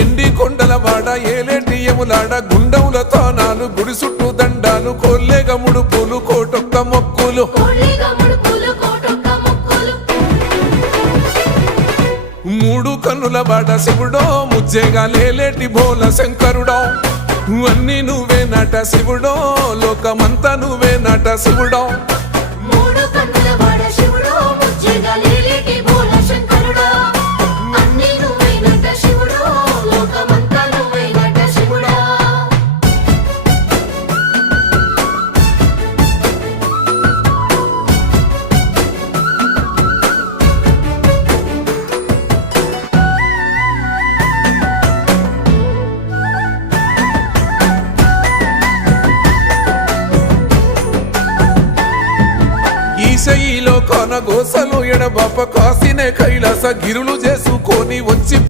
ఎండి కొండలవాడ ఏలేటి యములాడ గుండముల తానాలు గుడి చుట్టూ దండాలు కొల్లేగ ముడుపులు కోటొక్క మొక్కులు మూడు కన్నుల బాట శివుడో ముజ్జేగా లేలేటి బోల శంకరుడో అన్ని నువ్వే నట శివుడో లోకమంతా నువ్వే నట శివుడో ఈశయిలో కొన గోసలు ఎడబాప కాసినే కైలాస గిరులు చేసుకొని